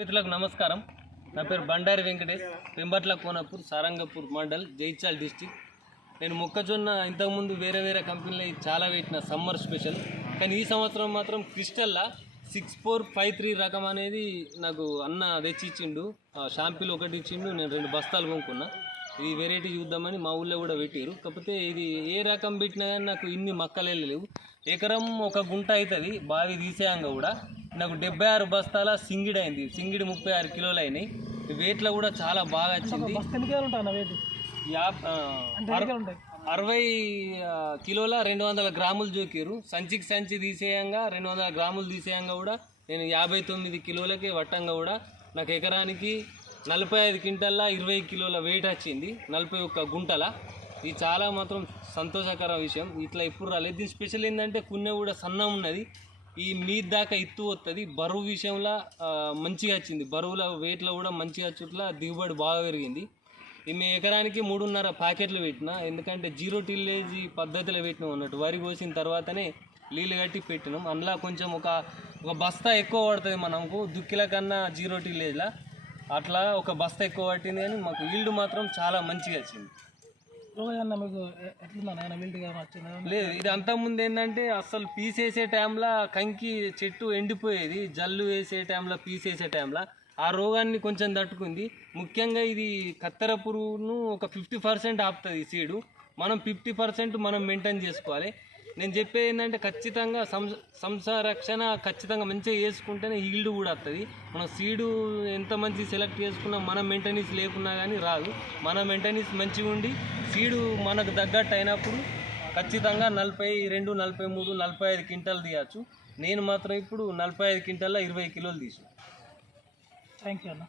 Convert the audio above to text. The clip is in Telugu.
మిత్రులకు నమస్కారం. నా పేరు బండారి వెంకటేష్, పెంబట్ల కోనపూర్, సారంగపూర్ మండల్, జైచాల్ డిస్టిక్. నేను మొక్కజొన్న ఇంతకుముందు వేరే కంపెనీలో చాలా పెట్టిన సమ్మర్ స్పెషల్, కానీ ఈ సంవత్సరం మాత్రం క్రిస్టల్లా 6453 రకం అనేది నాకు అన్న తెచ్చిచ్చిండు. షాంపీలు ఒకటి ఇచ్చిండు, నేను 2 బస్తాలు కొనుక్కున్నా. ఇది వెరైటీ చూద్దామని మా ఊళ్ళో కూడా పెట్టారు. కాకపోతే ఇది ఏ రకం పెట్టినా కానీ నాకు ఇన్ని మక్కలు వెళ్ళలేవు. ఎకరం 1 గుంట అవుతుంది బావి తీసేయంగా కూడా. నాకు 76 బస్తాల సింగిడి అయింది. సింగిడి 36 కిలోలు అయినాయి. వెయిట్లో కూడా చాలా బాగా వచ్చింది. 60 కిలోల 200 గ్రాములు జోకారు. సంచి తీసేయంగా 200 గ్రాములు తీసేయంగా కూడా నేను 59 కిలోలకి వట్టంగా కూడా నాకు ఎకరానికి 45 క్వింటల్ల 20 కిలోల వెయిట్ వచ్చింది, 41 గుంటల. ఇది చాలా మాత్రం సంతోషకర విషయం. ఇట్లా ఎప్పుడు రాలేదు. దీని స్పెషల్ ఏంటంటే kunne కూడా సన్నం ఉన్నది. ఈ మీద దాకా ఎత్తు వస్తుంది. బరువు విషయంలో మంచిగా వచ్చింది. బరువుల వెయిట్లో కూడా మంచిగా చుట్ల దిగుబడి బాగా పెరిగింది. మేము ఎకరానికి 3.5 ప్యాకెట్లు పెట్టిన, ఎందుకంటే జీరో టిల్లేజ్ పద్ధతిలో పెట్టినాం అన్నట్టు. వరి కోసిన తర్వాతనే నీళ్ళు కట్టి పెట్టినాం. అందులో కొంచెం ఒక బస్తా ఎక్కువ పడుతుంది మనకు దుక్కిల కన్నా జీరో టిల్లేజ్లో. అట్లా ఒక బస్తా ఎక్కువ పట్టింది, కానీ మాకు ఈల్డ్ మాత్రం చాలా మంచిగా వచ్చింది. లేదు, ఇది అంతకుముందు ఏంటంటే అసలు పీసేసే టైంలో కంకి చెట్టు ఎండిపోయేది. జల్లు వేసే టైంలో, పీసేసే టైంలో ఆ రోగాన్ని కొంచెం తట్టుకుంది. ముఖ్యంగా ఇది కత్తెర పురుగును ఒక 50% ఆపుతుంది ఈ సీడు. మనం 50% మనం మెయింటైన్ చేసుకోవాలి. నేను చెప్పేది ఏంటంటే ఖచ్చితంగా సంరక్షణ ఖచ్చితంగా మంచిగా చేసుకుంటేనే ఈల్డ్ కూడా వస్తుంది. మనం సీడు ఎంత మంచి సెలెక్ట్ చేసుకున్నా మన మెయింటెనెన్స్ లేకున్నా కానీ రాదు. మన మెయింటెనెన్స్ మంచిగా ఉండి సీడు మనకు తగ్గట్టు అయినప్పుడు ఖచ్చితంగా 42, 43, 45 క్వింటాలు తీయచ్చు. నేను మాత్రం ఇప్పుడు 45 క్వింటాల్లో 20 కిలోలు తీసు. థ్యాంక్ యూ అన్న.